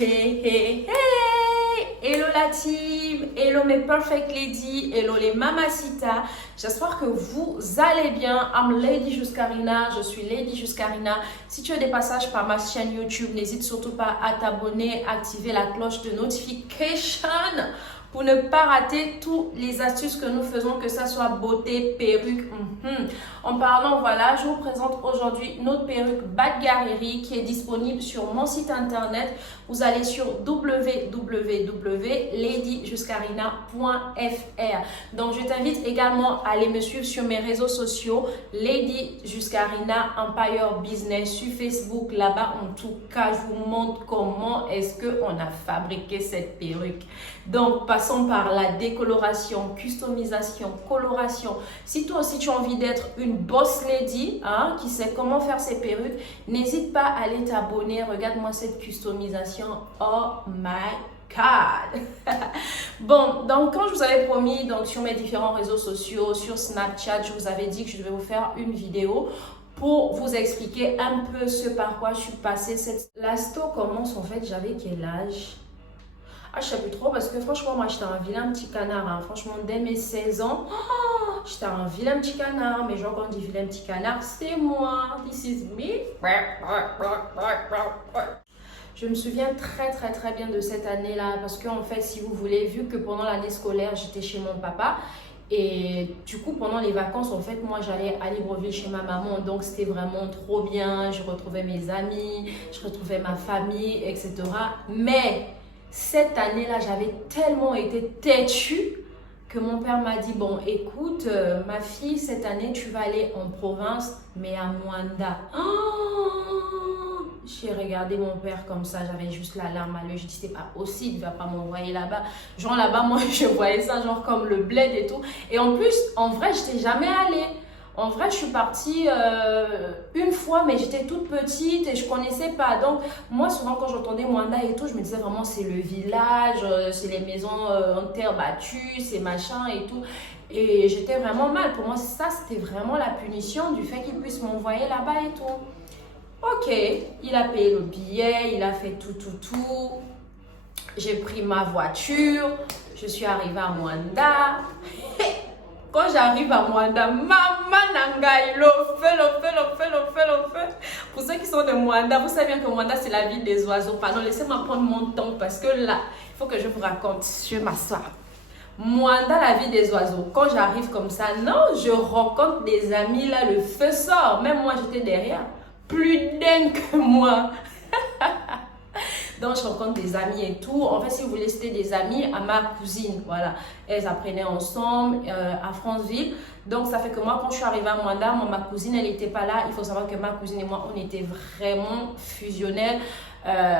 Hey, hey, hey! Hello la team! Hello mes perfect ladies! Hello les mamacitas! J'espère que vous allez bien. I'm Lady Juscarina. Je suis Lady Juscarina. Si tu as des passages par ma chaîne YouTube, n'hésite surtout pas à t'abonner, activer la cloche de notification pour ne pas rater toutes les astuces que nous faisons, que ça soit beauté, perruque. En parlant, voilà, je vous présente aujourd'hui notre perruque Badgariri qui est disponible sur mon site internet. Vous allez sur www.ladyjuscarina.fr. Donc, je t'invite également à aller me suivre sur mes réseaux sociaux, Lady Juscarina Empire Business sur Facebook. Là-bas, en tout cas, je vous montre comment est-ce qu'on a fabriqué cette perruque. Donc, passons par la décoloration, customisation, coloration. Si toi aussi tu as envie d'être une boss lady, qui sait comment faire ses perruques, n'hésite pas à aller t'abonner. Regarde-moi cette customisation. Oh my God! Bon, donc quand je vous avais promis, donc sur mes différents réseaux sociaux, sur Snapchat, je vous avais dit que je devais vous faire une vidéo pour vous expliquer un peu ce par quoi je suis passée. L'asto commence en fait, j'avais quel âge? Je sais plus trop parce que franchement, moi, j'étais un vilain petit canard. Franchement, dès mes 16 ans, j'étais un vilain petit canard. Mais genre, quand on dit vilain petit canard, c'est moi. This is me. Je me souviens très bien de cette année-là parce qu'en fait, si vous voulez, vu que pendant l'année scolaire, j'étais chez mon papa. Et du coup, pendant les vacances, en fait, moi, j'allais à Libreville chez ma maman. Donc, c'était vraiment trop bien. Je retrouvais mes amis, je retrouvais ma famille, etc. Mais cette année-là, j'avais tellement été têtue que mon père m'a dit, bon, écoute, ma fille, cette année, tu vas aller en province, mais à Mwanda. J'ai regardé mon père comme ça, j'avais juste la larme à l'œil. Je dis, c'est pas possible, il va pas m'envoyer là-bas. Genre là-bas, moi, je voyais ça genre comme le bled et tout. Et en plus, en vrai, je n'étais jamais allée. En vrai, je suis partie une fois, mais j'étais toute petite et je ne connaissais pas. Donc, moi, souvent, quand j'entendais Mwanda et tout, je me disais vraiment, c'est le village, c'est les maisons en terre battue, c'est machin et tout. Et j'étais vraiment mal. Pour moi, ça, c'était vraiment la punition du fait qu'il puisse m'envoyer là-bas et tout. Ok, il a payé le billet, il a fait tout. J'ai pris ma voiture, je suis arrivée à Mwanda. Quand j'arrive à Mwanda, maman nanga, il fait. Pour ceux qui sont de Mwanda, vous savez bien que Mwanda, c'est la ville des oiseaux. Pardon, laissez-moi prendre mon temps parce que là, il faut que je vous raconte. Je vais m'asseoir. Mwanda, la ville des oiseaux. Quand j'arrive comme ça, non, je rencontre des amis là, le feu sort. Même moi, j'étais derrière. Plus dingue que moi. Donc, je rencontre des amis et tout. En fait, si vous voulez, c'était des amis à ma cousine. Voilà. Elles apprenaient ensemble à Franceville. Donc, ça fait que moi, quand je suis arrivée à Mwanda, ma cousine, elle n'était pas là. Il faut savoir que ma cousine et moi, on était vraiment fusionnels.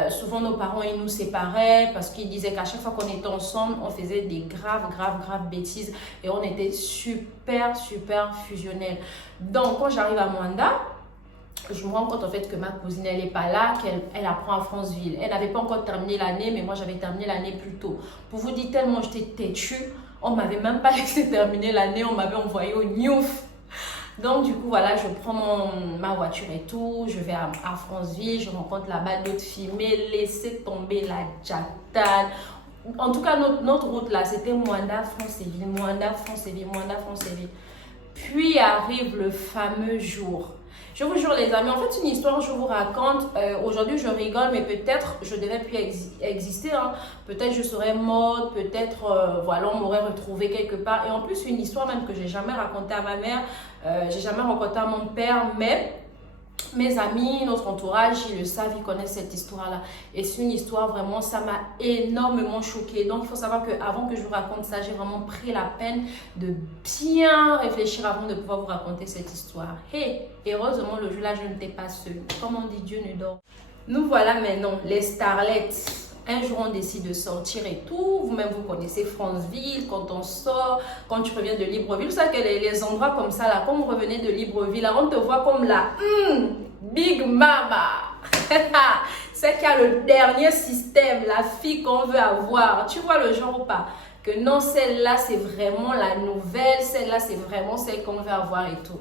Souvent, nos parents, ils nous séparaient parce qu'ils disaient qu'à chaque fois qu'on était ensemble, on faisait des graves bêtises. Et on était super fusionnels. Donc, quand j'arrive à Mwanda, je me rends compte en fait que ma cousine, elle n'est pas là, qu'elle apprend à Franceville. Elle n'avait pas encore terminé l'année, mais moi, j'avais terminé l'année plus tôt. Pour vous dire, tellement j'étais têtue, on ne m'avait même pas laissé terminer l'année, on m'avait envoyé au Niouf. Donc, du coup, voilà, je prends ma voiture et tout, je vais à Franceville, je rencontre là-bas d'autres filles, mais laissez tomber la jatane. En tout cas, notre route là, c'était Mwanda-Franceville, Mwanda-Franceville. Puis arrive le fameux jour. Je vous jure les amis, en fait une histoire je vous raconte, aujourd'hui je rigole mais peut-être je devais plus exister, peut-être je serais morte, peut-être voilà on m'aurait retrouvée quelque part et en plus une histoire même que j'ai jamais racontée à ma mère, j'ai jamais raconté à mon père mais mes amis, notre entourage, ils le savent, ils connaissent cette histoire-là. Et c'est une histoire vraiment, ça m'a énormément choquée. Donc, il faut savoir qu'avant que je vous raconte ça, j'ai vraiment pris la peine de bien réfléchir avant de pouvoir vous raconter cette histoire. Et heureusement, le jour-là, je n'étais pas seule. Comme on dit, Dieu ne dort. Nous voilà maintenant, les starlettes. Un jour, on décide de sortir et tout. Vous-même, vous connaissez Franceville, quand on sort, quand tu reviens de Libreville. Vous savez que les endroits comme ça, là, quand vous revenez de Libreville, là, on te voit comme la Big Mama. C'est qu'il y a le dernier système, la fille qu'on veut avoir. Tu vois le genre ou pas? Que non, celle-là, c'est vraiment la nouvelle. Celle-là, c'est vraiment celle qu'on veut avoir et tout.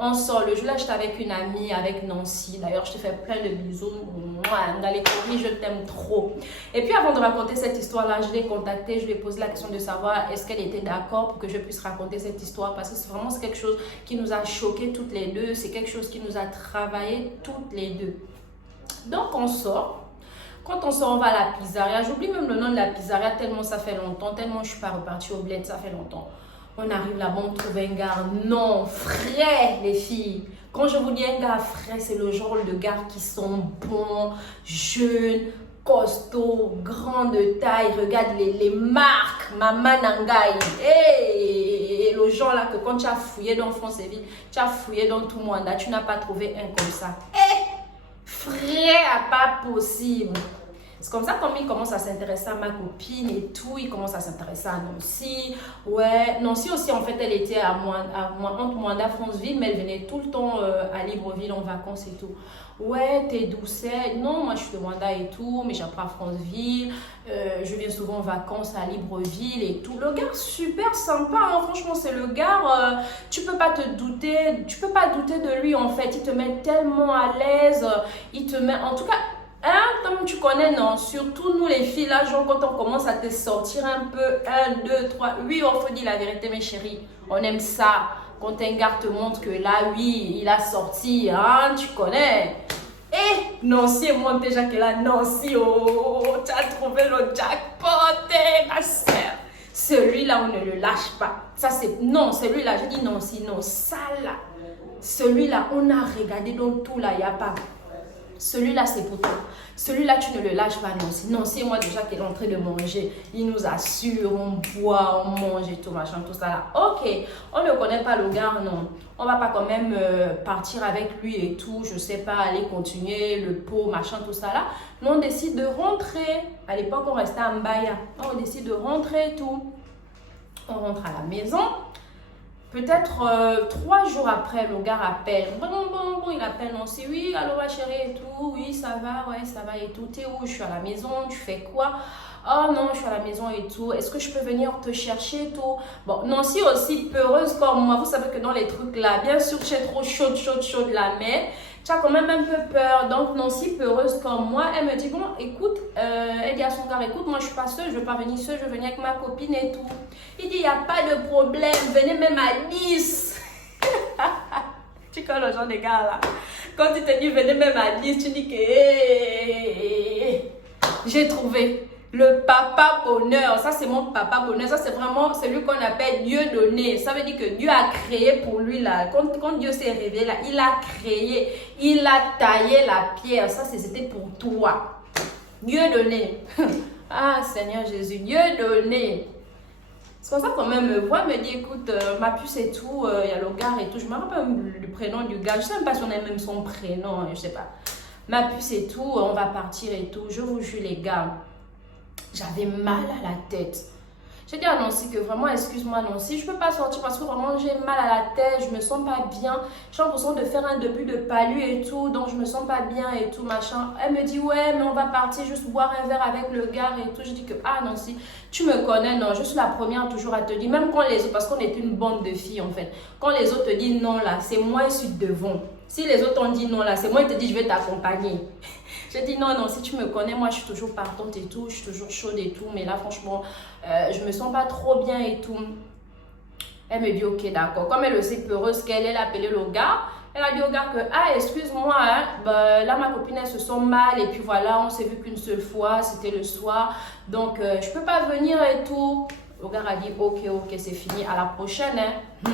On sort. Le jour-là, j'étais avec une amie, avec Nancy. D'ailleurs, je te fais plein de bisous. Dans les courriers, je t'aime trop. Et puis, avant de raconter cette histoire-là, je l'ai contactée. Je lui ai posé la question de savoir est-ce qu'elle était d'accord pour que je puisse raconter cette histoire. Parce que c'est vraiment quelque chose qui nous a choqués toutes les deux. C'est quelque chose qui nous a travaillé toutes les deux. Donc, on sort. Quand on sort, on va à la pizzeria. J'oublie même le nom de la pizzeria tellement ça fait longtemps. Tellement je ne suis pas repartie au bled, ça fait longtemps. On arrive là-bas, on trouve un gars, non, frais, les filles. Quand je vous dis un gars frais, c'est le genre de gars qui sont bons, jeunes, costauds, grands de taille. Regarde les marques, Mama Nangai. Et le genre là que quand tu as fouillé dans France et Vie, tu as fouillé dans tout le monde, là, tu n'as pas trouvé un comme ça. Frais à pas possible. C'est comme ça quand il commence à s'intéresser à ma copine et tout, il commence à s'intéresser à Nancy. Ouais, Nancy aussi en fait elle était entre Moanda, Franceville, mais elle venait tout le temps à Libreville en vacances et tout. Ouais, t'es doucet. Non, moi je suis de Moanda et tout, mais j'apprends à Franceville. Je viens souvent en vacances à Libreville et tout. Le gars super sympa, hein. Franchement c'est le gars, tu peux pas te douter, tu peux pas douter de lui en fait. Il te met tellement à l'aise, il te met, en tout cas, hein, comme tu connais, non, surtout nous les filles là, genre quand on commence à te sortir un peu, 1, 2, 3, oui, on faut dire la vérité mes chéris, on aime ça. Quand un gars te montre que là, oui, il a sorti, hein, tu connais. Et Nancy et moi, déjà que là, Nancy, oh, tu as trouvé le jackpot, ma soeur. Celui-là, on ne le lâche pas. Ça, c'est, non, celui-là, je dis Nancy, non, ça là. Celui-là, on a regardé dans tout là, il n'y a pas. Celui-là, c'est pour toi. Celui-là, tu ne le lâches pas, non. Non, c'est moi déjà qui est en train de manger. Il nous assure, on boit, on mange et tout, machin, tout ça là. Ok, on ne connaît pas le gars, non. On va pas quand même partir avec lui et tout, je sais pas, aller continuer le pot, machin, tout ça là. Mais on décide de rentrer. À l'époque, on restait à Mbaya. On décide de rentrer et tout. On rentre à la maison. Peut-être 3 jours après, le gars appelle. Bon, il appelle Nancy. Oui, allô ma chérie et tout. Oui, ça va, ouais, ça va et tout. T'es où? Je suis à la maison. Tu fais quoi? Oh non, je suis à la maison et tout. Est-ce que je peux venir te chercher et tout? Bon, Nancy aussi peureuse comme moi. Vous savez que dans les trucs là, bien sûr, j'ai trop chaude là, mais tu as quand même un peu peur. Donc, Nancy peureuse comme moi, elle me dit, bon, écoute, elle dit à son gars, écoute, moi je suis pas seule, je veux pas venir seule, je veux venir avec ma copine et tout. Il dit, il n'y a pas de problème, venez même à 10. Tu connais le genre de gars là. Quand tu te dis, venez même à 10, tu dis que j'ai trouvé. Le papa bonheur, ça c'est mon papa bonheur, ça c'est vraiment celui qu'on appelle Dieu donné. Ça veut dire que Dieu a créé pour lui là. Quand Dieu s'est révélé là, il a créé, il a taillé la pierre. Ça c'était pour toi. Dieu donné. Ah Seigneur Jésus, Dieu donné. C'est comme ça qu'on même me voit, me dit écoute, ma puce et tout, il y a le gars et tout. Je me rappelle même le prénom du gars, je sais même pas si on a même son prénom, je sais pas. Ma puce et tout, on va partir et tout. Je vous jure les gars. J'avais mal à la tête. J'ai dit à Nancy que vraiment, excuse-moi Nancy, je ne peux pas sortir parce que vraiment j'ai mal à la tête, je me sens pas bien. J'ai l'impression de faire un début de palu et tout, donc je me sens pas bien et tout, machin. Elle me dit, ouais, mais on va partir juste boire un verre avec le gars et tout. Je dis que, ah Nancy, tu me connais, non, je suis la première toujours à te dire, même quand les autres, parce qu'on est une bande de filles en fait, quand les autres te disent non là, c'est moi qui suis devant. Si les autres ont dit non là, c'est moi qui te dis, je vais t'accompagner. J'ai dit non, si tu me connais, moi je suis toujours partante et tout, je suis toujours chaude et tout, mais là franchement, je me sens pas trop bien et tout. Elle me dit ok, d'accord. Comme elle le sait peureuse qu'elle est, elle a appelé le gars. Elle a dit au gars que, ah excuse-moi, hein, là ma copine elle se sent mal et puis voilà, on s'est vu qu'une seule fois, c'était le soir, donc je peux pas venir et tout. Le gars a dit ok, c'est fini, à la prochaine. Hein.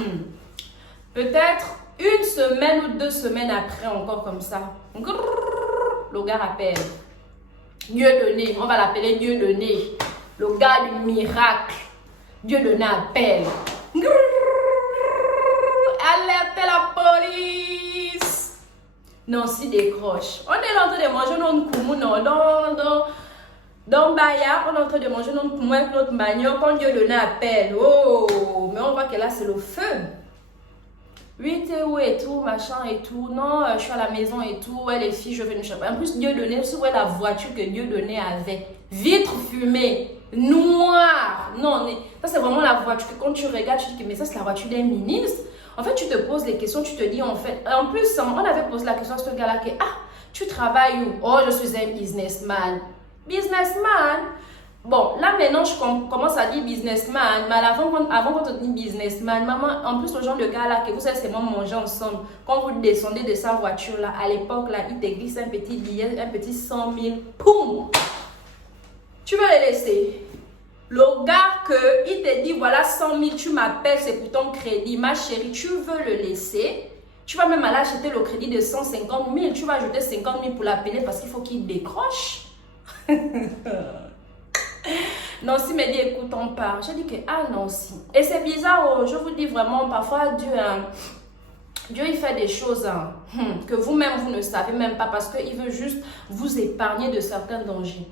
Peut-être 1 semaine ou 2 semaines après, encore comme ça. Le gars appelle. Dieu donné, on va l'appeler Dieu donné. Le gars du miracle. Dieu donné appelle. Alerte la police. Nancy décroche. On est en train de manger notre koumou, non, dans Baya, on est en train de manger notre koumou avec notre manioc. Quand Dieu donné appelle. Oh, mais on voit que là c'est le feu. Oui, t'es où et tout, machin et tout. Non, je suis à la maison et tout. Ouais, les filles, je vais nous chercher. En plus, Dieu donné, c'est ouais, la voiture que Dieu donné avait. Vitre fumée, noire. Non, ça c'est vraiment la voiture que quand tu regardes, tu dis que mais ça c'est la voiture d'un ministre. En fait, tu te poses des questions, tu te dis en fait. En plus, on avait posé la question à ce gars-là que, ah, tu travailles où? Oh, je suis un businessman. Businessman? Bon, là maintenant, je commence à dire businessman, mais avant quand on dit businessman, maman, en plus, le genre de gars là, que vous allez seulement manger ensemble, quand vous descendez de sa voiture là, à l'époque là, il te glisse un petit billet, un petit 100 000, poum! Tu vas le laisser. Le gars que il te dit, voilà 100 000, tu m'appelles, c'est pour ton crédit, ma chérie, tu veux le laisser? Tu vas même aller acheter le crédit de 150 000, tu vas ajouter 50 000 pour l'appeler parce qu'il faut qu'il décroche. Nancy me dit, écoute, on part. Je dis que, ah Nancy. Et c'est bizarre, oh, je vous dis vraiment, parfois Dieu, Dieu il fait des choses que vous-même, vous ne savez même pas parce qu'il veut juste vous épargner de certains dangers.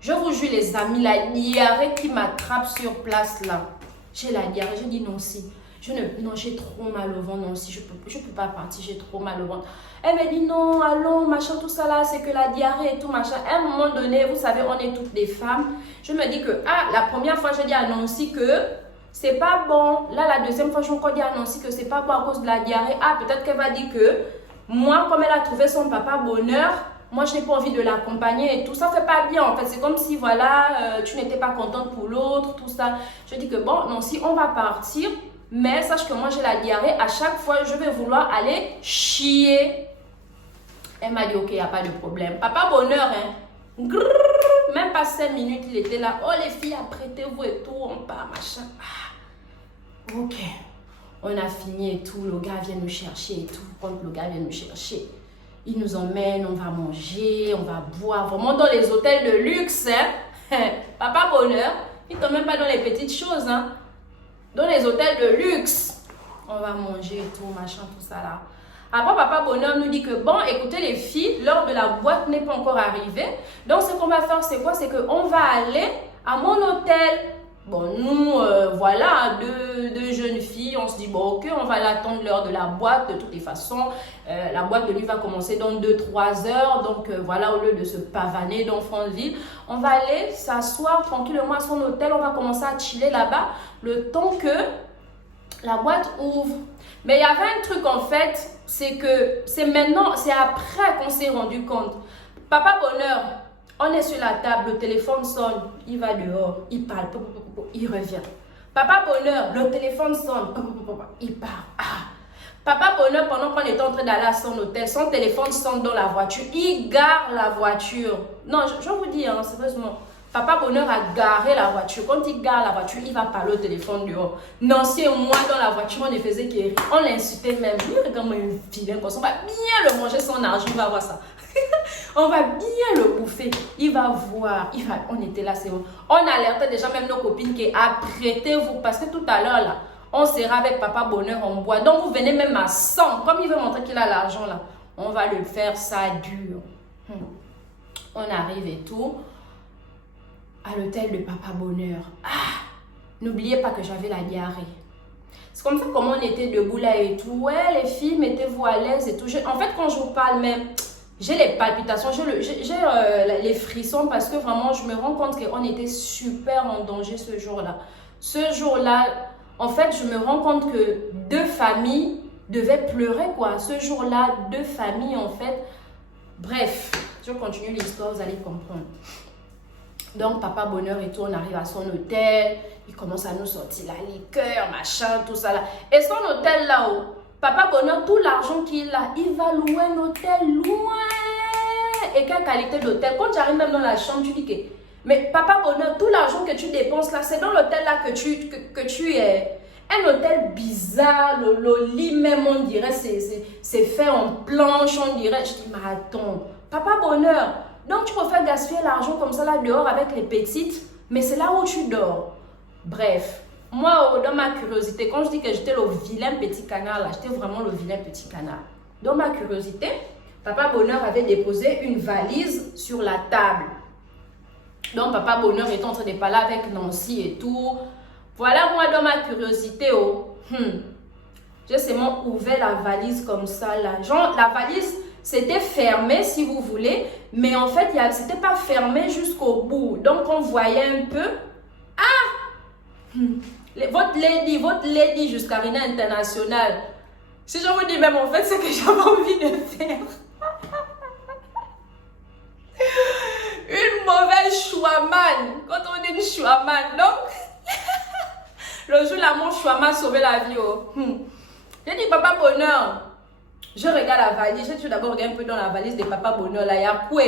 Je vous jure les amis, la diarrhée qui m'attrape sur place là. J'ai la diarrhée, je dis Nancy. Non, j'ai trop mal au ventre, Nancy, je peux pas partir, j'ai trop mal au ventre. Elle me dit non, allons, machin, tout ça là, c'est que la diarrhée et tout, machin. À un moment donné, vous savez, on est toutes des femmes. Je me dis que, ah, la première fois, je dis à Nancy que c'est pas bon. Là, la deuxième fois, je me dis à Nancy que c'est pas bon à cause de la diarrhée. Ah, peut-être qu'elle va dire que moi, comme elle a trouvé son papa bonheur, moi, je n'ai pas envie de l'accompagner et tout. Ça fait pas bien, en fait. C'est comme si, voilà, tu n'étais pas contente pour l'autre, tout ça. Je dis que, bon, Nancy, on va partir. Mais sache que moi, j'ai la diarrhée. À chaque fois, je vais vouloir aller chier. Elle m'a dit, ok, il n'y a pas de problème. Papa bonheur, hein. Grrr, même pas 5 minutes, il était là. Oh, les filles, apprêtez-vous et tout. On part, machin. Ah. Ok. On a fini et tout. Le gars vient nous chercher et tout. Quand le gars vient nous chercher, il nous emmène, on va manger, on va boire. Vraiment dans les hôtels de luxe, hein. Papa bonheur, il ne tombe même pas dans les petites choses, hein. Dans les hôtels de luxe, on va manger et tout, machin, tout ça là. Après, papa bonheur nous dit que, bon, écoutez les filles, l'heure de la boîte n'est pas encore arrivée. Donc, ce qu'on va faire, c'est quoi? C'est qu'on va aller à mon hôtel. Bon, nous, voilà, deux jeunes filles, on se dit, bon, ok, on va l'attendre l'heure de la boîte. De toutes les façons, la boîte de nuit va commencer dans 2-3 heures. Donc, voilà, au lieu de se pavaner dans Francheville, on va aller s'asseoir tranquillement à son hôtel. On va commencer à chiller là-bas le temps que la boîte ouvre. Mais il y avait un truc, en fait, c'est que c'est maintenant, c'est après qu'on s'est rendu compte. Papa bonheur, on est sur la table, le téléphone sonne, il va dehors, il parle, il revient. Papa bonheur, le téléphone sonne, il part. Ah. Papa bonheur, pendant qu'on était en train d'aller à son hôtel, son téléphone sonne dans la voiture, il gare la voiture. Non, je vous dis, hein, sérieusement, papa bonheur a garé la voiture. Quand il gare la voiture, il va parler au téléphone dehors. Nancy et moi, dans la voiture, on ne faisait que rire. On l'insultait même. Regarde moi un vilain comme ça. On va bien le manger son argent, il va voir ça. On va bien le bouffer. Il va voir. On était là, c'est bon. On alertait déjà même nos copines qui apprêtez-vous. Parce que tout à l'heure, là, on sera avec papa bonheur en bois. Donc, vous venez même à 100. Comme il veut montrer qu'il a l'argent, là. On va le faire, ça dure. On arrive et tout. À l'hôtel de papa bonheur. Ah, n'oubliez pas que j'avais la diarrhée. C'est comme ça comment on était debout là et tout. Ouais, les filles, mettez-vous à l'aise et tout. En fait, quand je vous parle même, j'ai les palpitations, j'ai les frissons parce que vraiment, je me rends compte qu'on était super en danger ce jour-là. Ce jour-là, en fait, je me rends compte que 2 familles devaient pleurer, quoi. Ce jour-là, 2 familles, en fait. Bref, je continue l'histoire, vous allez comprendre. Donc, papa bonheur et tout, on arrive à son hôtel. Il commence à nous sortir la liqueur, machin, tout ça là. Et son hôtel là-haut, papa bonheur, tout l'argent qu'il a, il va louer un hôtel loin. Et quelle qualité d'hôtel. Quand tu arrives même dans la chambre, tu dis que... Mais papa bonheur, tout l'argent que tu dépenses là, c'est dans l'hôtel là que tu es. Un hôtel bizarre, le lit même, on dirait, c'est fait en planche, on dirait. Je dis, mais attends, papa bonheur. Donc, tu peux faire gaspiller l'argent comme ça là dehors avec les petites, mais c'est là où tu dors. Bref, moi, dans ma curiosité, quand je dis que j'étais le vilain petit canard là, j'étais vraiment le vilain petit canard. Dans ma curiosité, papa bonheur avait déposé une valise sur la table. Donc, papa bonheur était en train de parler avec Nancy et tout. Voilà, moi, dans ma curiosité, j'ai seulement ouvert la valise comme ça là. Genre, la valise... C'était fermé si vous voulez, mais en fait, c'était pas fermé jusqu'au bout. Donc, on voyait un peu. Ah! Votre lady jusqu'à Rina International. Si je vous dis même en fait ce que j'avais envie de faire. Une mauvaise chouamane. Quand on dit une chouamane, donc, le jour là, mon chouama a sauvé la vie. Oh. J'ai dit, papa bonheur. Je regarde la valise. J'ai d'abord regardé un peu dans la valise de papa bonheur. Là, il y a quoi?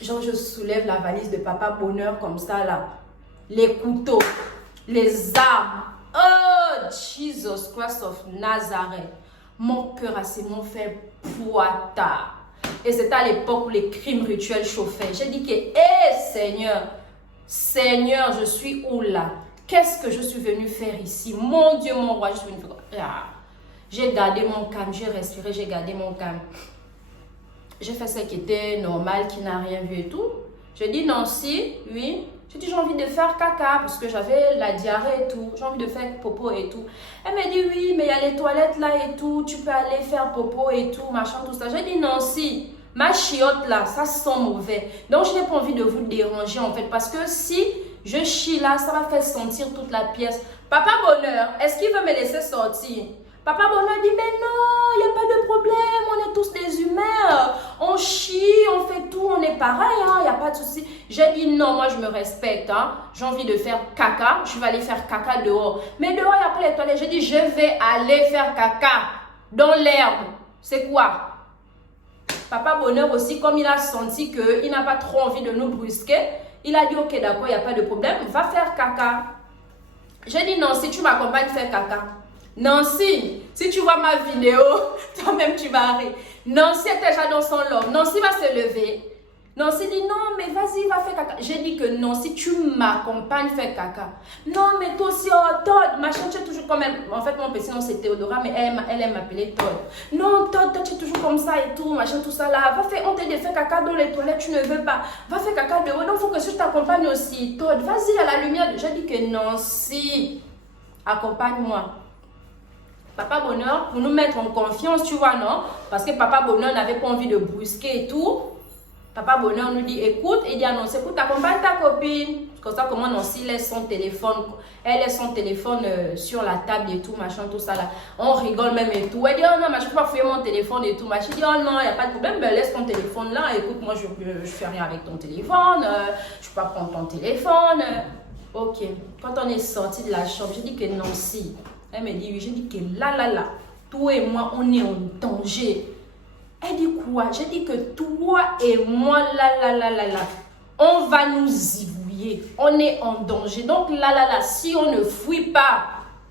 Genre, je soulève la valise de papa bonheur comme ça, là. Les couteaux, les armes. Oh, Jesus Christ of Nazareth. Mon cœur a mon fait poita. Et c'était à l'époque où les crimes rituels chauffaient. J'ai dit que, Seigneur, Seigneur, je suis où là? Qu'est-ce que je suis venu faire ici? Mon Dieu, mon roi, je suis venu faire. J'ai gardé mon calme, j'ai respiré, j'ai gardé mon calme. J'ai fait ce qui était normal, qui n'a rien vu et tout. J'ai dit, Nancy, oui. J'ai dit, j'ai envie de faire caca parce que j'avais la diarrhée et tout. J'ai envie de faire popo et tout. Elle m'a dit, oui, mais il y a les toilettes là et tout. Tu peux aller faire popo et tout, machin, tout ça. J'ai dit, Nancy, ma chiotte là, ça sent mauvais. Donc, je n'ai pas envie de vous déranger en fait. Parce que si je chie là, ça va faire sentir toute la pièce. Papa bonheur, est-ce qu'il veut me laisser sortir? Papa bonheur dit, mais non, il n'y a pas de problème, on est tous des humains, on chie, on fait tout, on est pareil, il n'y a pas de souci. J'ai dit, non, moi je me respecte, j'ai envie de faire caca, je vais aller faire caca dehors. Mais dehors, il n'y a pas les toilettes. J'ai dit, je vais aller faire caca dans l'herbe. C'est quoi? Papa bonheur aussi, comme il a senti qu'il n'a pas trop envie de nous brusquer, il a dit, ok, d'accord, il n'y a pas de problème, va faire caca. J'ai dit, non, si tu m'accompagnes faire caca. Nancy, si tu vois ma vidéo, toi-même tu vas rire. Nancy est déjà dans son lit. Nancy va se lever. Nancy dit non, mais vas-y, va faire caca. J'ai dit que non, si tu m'accompagnes faire caca. Non, mais toi aussi, oh, Todd, machin, tu es toujours comme elle. En fait, mon petit nom c'est Théodora, mais elle aime m'appeler Todd. Non, Todd, toi tu es toujours comme ça et tout, machin, tout ça là. Va faire, on t'a dit de faire caca dans les toilettes, tu ne veux pas. Va faire caca dehors, donc il faut que je t'accompagne aussi. Todd, vas-y à la lumière. J'ai dit que Nancy, accompagne-moi. Papa bonheur, pour nous mettre en confiance, tu vois, non? Parce que papa bonheur n'avait pas envie de brusquer et tout. Papa bonheur nous dit, écoute, il dit à Nancy, écoute, accompagne ta copine. Comme ça, comment Nancy laisse son téléphone, elle laisse son téléphone sur la table et tout, machin, tout ça là. On rigole même et tout. Elle dit, oh non, mais je peux pas fouiller mon téléphone et tout. Machin, je dis, oh non, il n'y a pas de problème, ben laisse ton téléphone là. Écoute, moi, je fais rien avec ton téléphone, je peux pas prendre ton téléphone. Ok, quand on est sorti de la chambre, j'ai dit que Nancy. Elle me dit, oui, j'ai dit que là, toi et moi, on est en danger. Elle dit quoi? J'ai dit que toi et moi, là, on va nous zibouiller. On est en danger. Donc là, si on ne fuit pas,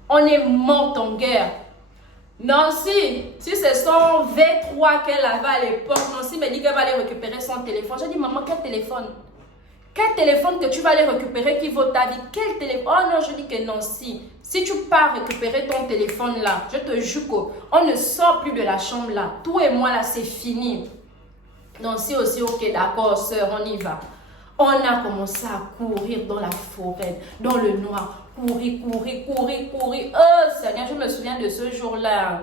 on est mort en guerre. Nancy, si c'est son V3 qu'elle avait à l'époque, Nancy me dit qu'elle va aller récupérer son téléphone. J'ai dit, maman, quel téléphone? Quel téléphone que tu vas aller récupérer qui vaut ta vie? Quel téléphone? Oh non, je dis que non, si tu pars récupérer ton téléphone là, je te jure qu'on ne sort plus de la chambre là. Toi et moi là, c'est fini. Donc si aussi, ok, d'accord, sœur, on y va. On a commencé à courir dans la forêt, dans le noir. Courir. Oh Seigneur, je me souviens de ce jour-là.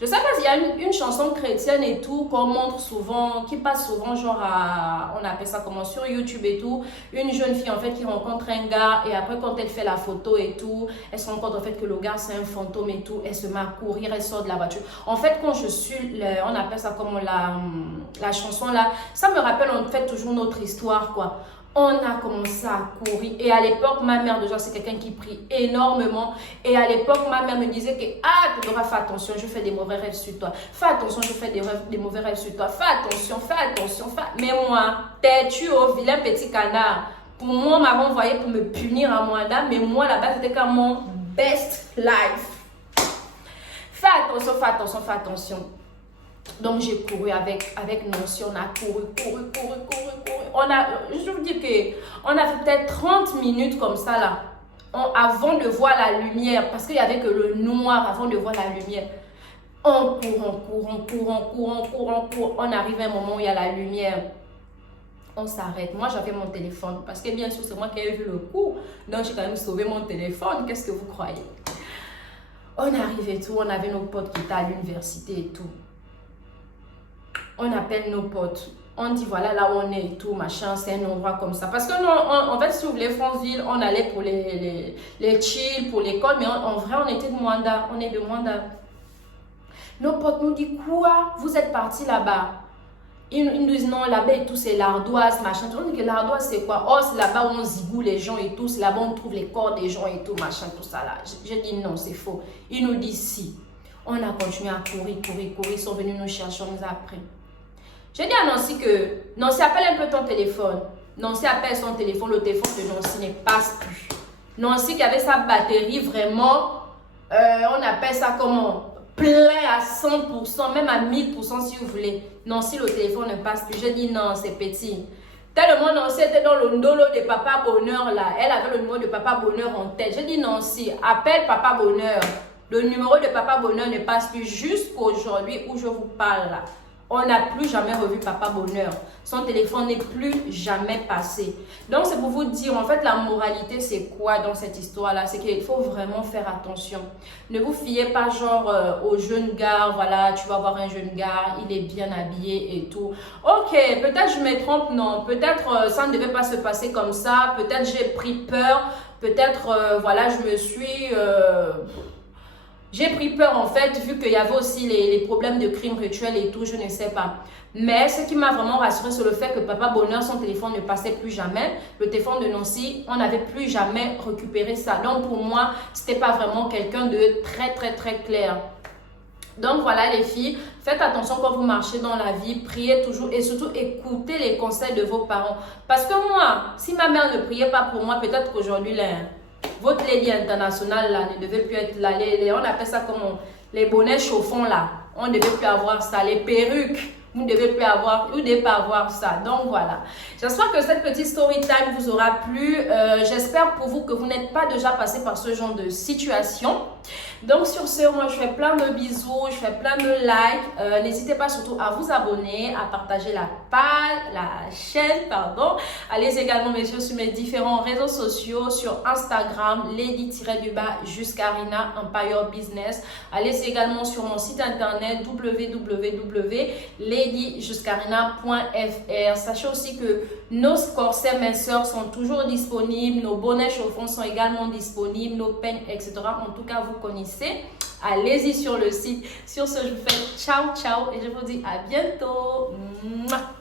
Je sais pas s'il y a une chanson chrétienne et tout qu'on montre souvent, qui passe souvent genre à, on appelle ça comment, sur YouTube et tout. Une jeune fille en fait qui rencontre un gars et après quand elle fait la photo et tout, elle se rend compte en fait que le gars c'est un fantôme et tout. Elle se met à courir, elle sort de la voiture. En fait quand je suis, on appelle ça comment la chanson là, ça me rappelle en fait toujours notre histoire quoi. On a commencé à courir et à l'époque ma mère déjà c'est quelqu'un qui prie énormément et à l'époque ma mère me disait que tu devras faire attention, je fais des mauvais rêves sur toi, fais attention, je fais des mauvais rêves sur toi, fais attention, mais moi têtu au vilain petit canard, pour moi on m'avait envoyé pour me punir à moi là, mais moi là-bas c'était comme mon best life. Fais attention. Donc j'ai couru avec Nancy, on a couru. Je vous dis qu'on a fait peut-être 30 minutes comme ça là, avant de voir la lumière, parce qu'il n'y avait que le noir avant de voir la lumière. On court. On arrive à un moment où il y a la lumière. On s'arrête. Moi j'avais mon téléphone, parce que bien sûr c'est moi qui ai vu le coup. Donc j'ai quand même sauvé mon téléphone. Qu'est-ce que vous croyez? On arrive et tout, on avait nos potes qui étaient à l'université et tout. On appelle nos potes, on dit voilà là où on est et tout, machin, c'est un endroit comme ça. Parce que en fait, si vous voulez Franceville, on allait pour les chill, pour l'école, mais en vrai, on était de Mwanda, on est de Mwanda. Nos potes nous disent quoi? Vous êtes partis là-bas? Ils nous disent non, là-bas et tout, c'est l'ardoise, machin. On dit que l'ardoise, c'est quoi? Oh, c'est là-bas où on zigoue les gens et tout. C'est là-bas où on trouve les corps des gens et tout, machin, tout ça là. J'ai dit non, c'est faux. Ils nous disent si. On a continué à courir. Ils sont venus nous chercher, on nous a pris. J'ai dit à Nancy que Nancy appelle un peu ton téléphone. Nancy appelle son téléphone, le téléphone de Nancy ne passe plus. Nancy qui avait sa batterie vraiment, on appelle ça comment? Plein à 100%, même à 1000% si vous voulez. Nancy, le téléphone ne passe plus. J'ai dit non, c'est petit. Tellement Nancy était dans le ndolo de Papa Bonheur là. Elle avait le numéro de Papa Bonheur en tête. J'ai dit Nancy, appelle Papa Bonheur. Le numéro de Papa Bonheur ne passe plus jusqu'aujourd'hui où je vous parle là. On n'a plus jamais revu Papa Bonheur. Son téléphone n'est plus jamais passé. Donc, c'est pour vous dire, en fait, la moralité, c'est quoi dans cette histoire-là? C'est qu'il faut vraiment faire attention. Ne vous fiez pas genre au jeune gars, voilà, tu vas voir un jeune gars, il est bien habillé et tout. Ok, peut-être je me trompe, non. Peut-être ça ne devait pas se passer comme ça. Peut-être j'ai pris peur. Peut-être, voilà, je me suis... J'ai pris peur en fait, vu qu'il y avait aussi les problèmes de crimes rituels et tout, je ne sais pas. Mais ce qui m'a vraiment rassuré, c'est le fait que Papa Bonheur, son téléphone ne passait plus jamais. Le téléphone de Nancy, on n'avait plus jamais récupéré ça. Donc pour moi, c'était pas vraiment quelqu'un de très clair. Donc voilà les filles, faites attention quand vous marchez dans la vie, priez toujours et surtout écoutez les conseils de vos parents. Parce que moi, si ma mère ne priait pas pour moi, peut-être qu'aujourd'hui, votre lady internationale là ne devait plus être là. On appelle ça comme les bonnets chauffants là. On ne devait plus avoir ça. Les perruques, vous ne devez plus avoir, vous ne devez pas avoir ça. Donc voilà. J'espère que cette petite story time vous aura plu. J'espère pour vous que vous n'êtes pas déjà passé par ce genre de situation. Donc sur ce, moi je fais plein de bisous, je fais plein de likes. N'hésitez pas surtout à vous abonner, à partager la chaîne, pardon. Allez également mes sur mes différents réseaux sociaux, sur Instagram, lady-juscarina Empire Business. Allez également sur mon site internet www.lady-juscarina.fr. Sachez aussi que nos corsets minceurs sont toujours disponibles, nos bonnets chauffants sont également disponibles, nos peignes, etc. En tout cas, vous connaissez. Allez-y sur le site. Sur ce, je vous fais ciao et je vous dis à bientôt. Mouah.